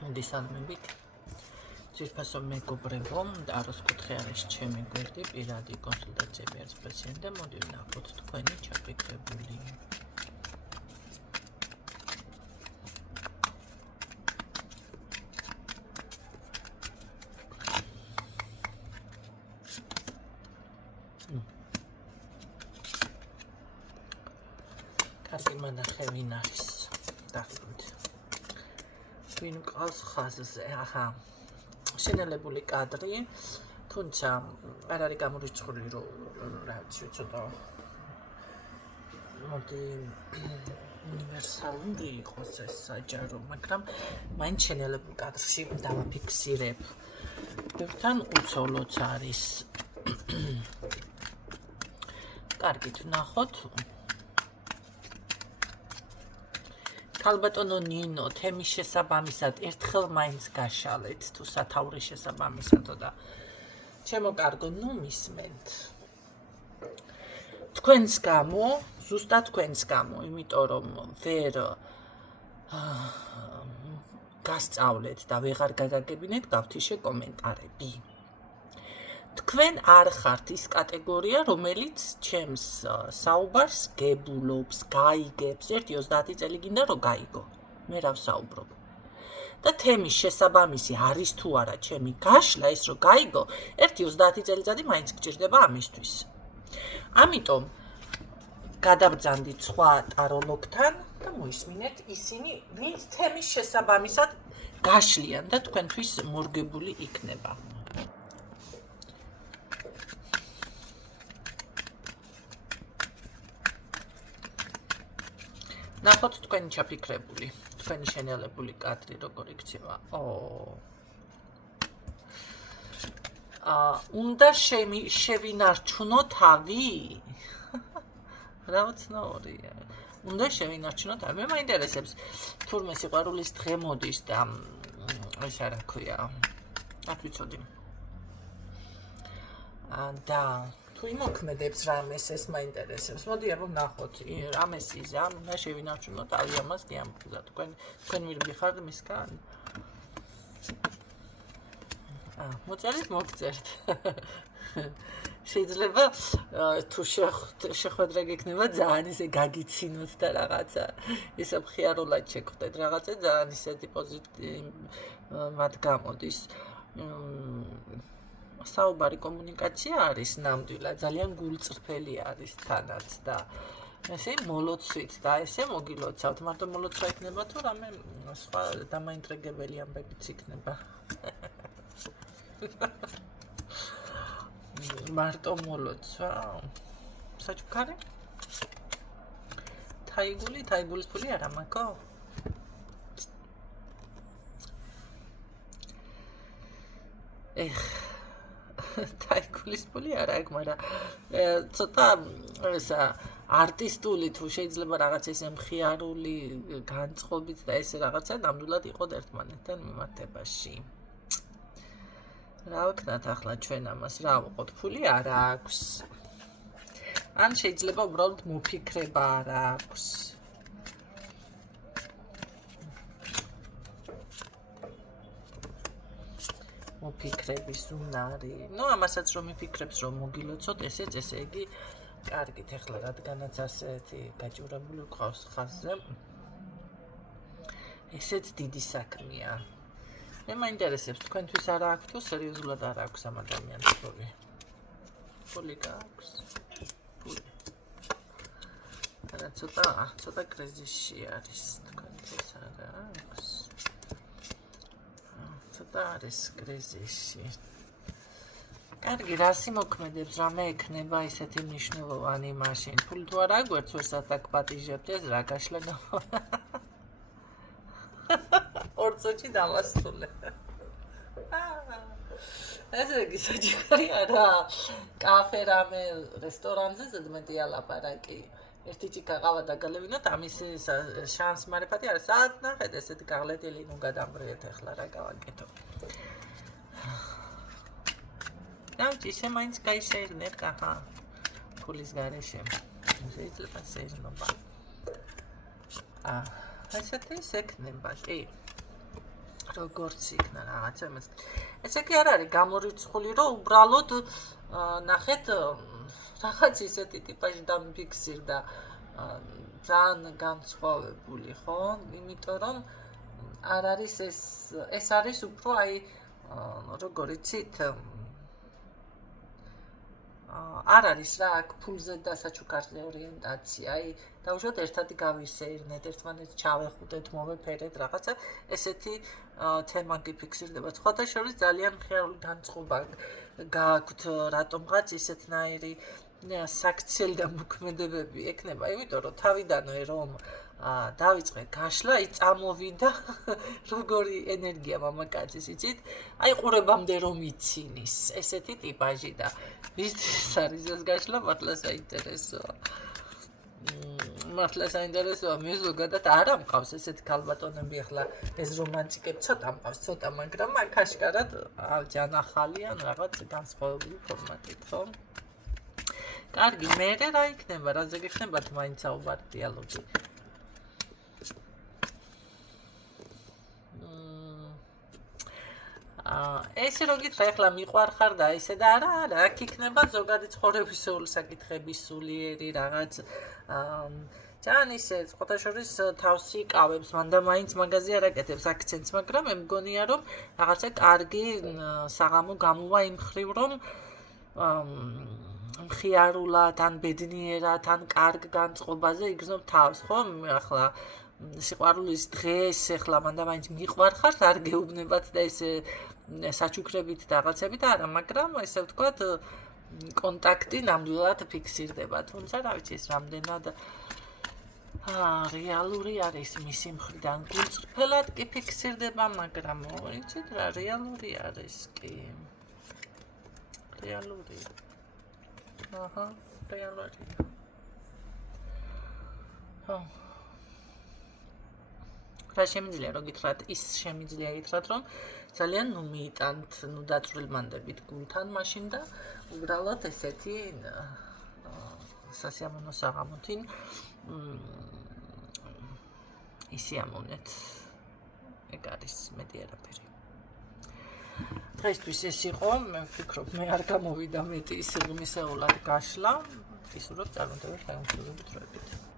მოდისალმებით ძირფასო მეგობრებო და როს კუთხე არის ჩემი გვერდი პირადი კონსულტაციები არის პაციენტი და მოდი ვნახოთ თქვენი ჩაფიქრებული კარგი მანახე ვინ არის დახვდით ვინ ყავს ხაზზე აჰა შენელებული კადრი თუმცა არ არის გამორიცხული რომ რაც ცოტა მოდი უნივერსალური იყოს ეს საჯარო მაგრამ მაინც შენელებულ კადრში დავაფიქსირებ ერთთან უცოლოც არის კარგით ვნახოთ ქალბატონო ნინო თემის შესაბამისად ერთხელ მაინც გაშალეთ თუ სათაურის შესაბამისადო და ჩემო კარგო ნუ მისმენთ თქვენს გამო ზუსტად თქვენს გამო იმიტომ რომ ვერ გასწავლეთ და ვეღარ გაგაგებინეთ გავთიშე კომენტარები თქვენ არ ხართ ის კატეგორია რომელიც ჩემს საუბარს გებულობს გაიგებს 1-30 წელი გინდა რომ გაიგო მე რა ვსაუბრობ და თემის შესაბამისი არის თუ არა ჩემი გაშლა ის რომ გაიგო 1-30 წელიწადი მაინც გჭირდება ამისთვის ამიტომ გადაბრძანდით სხვა ტაროლოგთან და მოისმინეთ ისინი ვინც თემის შესაბამისად გაშლიან და თქვენთვის მორგებული იქნება ნახოთ თქვენი ჩაფიქრებული, თქვენი შენელებული კადრი როგორ იქცევა. უნდა შევინარჩუნო თავი? რა უცნაურია. უნდა შევინარჩუნო თავი. მე მაინტერესებს თურმე სიყვარულის დღე მოდის და ეს რა ქვია. არ ვიცოდი. და თუ იმოქმედებს რამეს ეს მაინტერესებს. მოდი აბა ვნახოთ. რამეს იზა, უნდა შევინარჩუნო თავი ამას გიამბულა. თქვენ მირბი ხართ მისგან? მოწერეთ მოგწერთ. შეიძლება თუ შეხვედრა გექნება ძალიან ისე გაგიცინოთ და რაღაცა ისე მხიარულად შეგხვდეთ რაღაცა ძალიან ისეთი მათ გამოდის. საუბარი კომუნიკაცია არის ნამდვილად ძალიან გულწრფელი არის თანაც და ესე მოლოცვით და ესე მოგილოცავთ მარტო მოლოცვა იქნება თუ რამე სხვა დამაინტრიგებელი ამბებიც იქნება მარტო მოლოცვა საჩუქარი თაიგულის ფული არა მაქო თაიგულის ფული არა აქ მაგრამ ცოტა ესა არტისტული თუ შეიძლება რაღაც ესე მხიარული განწყობით და ესე რაღაცა ნამდვილად იყოთ ერთმანეთთან მიმართებაში რა ვქნათ ახლა ჩვენ ამას რა ვყოთ ფული არ აქვს ან შეიძლება უბრალოდ მოფიქრება არ აქვს მოფიქრების უნარი. ნუ ამასაც რომ მიფიქრებს რომ მოგილოცოთ, ესეც ესე იგი კარგით ახლა რადგანაც ასეთი გაჭირებული ყავს ხაზზე. ესეც დიდი საქმეა. მე მაინტერესებს თქვენთვის არა აქვს თუ სერიოზულად არ აქვს ამ ადამიანს ფული. ფული გაქვს. ფული. არა ცოტა კრიზისში არის თქვენთვის არა აქვს. და არის კრიზისი. კარგი, რასი მოქმედებს, რამე ექნება ისეთი მნიშვნელოვანი მაშინ. ფული თუ არა გვერდს ვერ სათაკპატიჟებთ ეს რა გაშლა ორწოჩი დავასრულე. ესე იგი საჩუქარი არა. კაფე რამე რესტორანზე ზედმეტი ალაპარაკი. ერთი ჭიქა ყავა დაგალევინოთ ამის შანს მარიფათი არის საათ ნახეთ ესეთი გაღლეტილი ნუ გადამბრიეთ ახლა რა გავაკეთო დავჭი ისე მაინც გაიშეირნეთ კახა ფულის გარეშე შეიძლება შეეძნობა ესეთი შექნება კი როგორც იქნა რაღაცა იმას. ესე კი არ არის გამორიცხული, რომ უბრალოდ ნახეთ რაღაც ისეთი ტიპაჟი დამიფიქსირდა ძალიან განსხვავებული, ხო? იმიტომ რომ არ არის ეს არის უფრო აი როგორ იცით არ არის რა აქ ფულზე და საჩუქარზე ორიენტაცია. აი დავუშვათ ერთადი გავისეირნეთ, ერთმანეთს ჩავეხუტეთ, მოვეფერეთ რაღაცა, ესეთი თემა გიფიქსირდება. სხვათა შორის ძალიან მხიარული განწყობა გააქვთ რატომღაც ისეთნაირი საქციელი და მოქმედებები ექნება, იმიტომ რომ თავიდანვე რომ დავიწყე გაშლა, წამოვიდა როგორი ენერგია მამაკაცის, იცით? აი ყურებამდე რომ იცინის, ესეთი ტიპაჟი და ვისთვის არის ეს გაშლა მართლა საინტერესოა. მართლა საინტერესოა, მე ზოგადად არ ამყავს ესეთი ქალბატონები, ახლა ეს რომანტიკები ცოტა მყავს, ცოტა, მაგრამ აქ აშკარად ჯანახალიან რაღაც განსხვავებული ფორმატით, ხო? კარგი, მერე რა იქნება, რაზე გიქნებათ მაინც საუბარი დიალოგი? ესე რომ გითხრა, ახლა მიყვარხარ და ესე და არა, აქ იქნება ზოგადი ცხოვრებისეული საკითხების სულიერი რაღაც ძალიან ისე სხვათა შორის თავს იკავებს, მანდა მაინც მაგაზე არ აკეთებს აქცენტს, მაგრამ მე მგონია რომ რაღაცა კარგი საღამო გამოვა იმ მხრივ, რომ მხიარულად, ან ბედნიერად, ან კარგ განწყობაზე იგრძნობ თავს, ხო? ახლა სიყვარულის დღეს ახლა მანდა მაინც მიყვარხართ, არ გეუბნებათ და ესე საჩუქრებით და რაღაცებით არა, მაგრამ ესე ვთქვათ კონტაქტი ნამდვილად ფიქსირდება, თუმცა რა ვიცი ეს რამდენად რეალური არის მისი მხრიდან, გულწრფელად კი ფიქსირდება, მაგრამ იცით რა რეალური არის კი რეალური რეალური რა შემიძლია რომ გითხრათ, ის შემიძლია გითხრათ, რომ ძალიან მიიტანთ დაწვრილმანდებით გულთან მაშინ და უბრალოდ ესეთი სასიამოვნო საღამოთინ ისიამოვნეთ. ეგ არის მეტი არაფერი. დღესთვის ეს იყო, მე ვფიქრობ, მე არ გამოვიდა მეტი სიღრმისეულად გაშლა. ვისურვებ წარმატებებს დღევანდელი დროებით.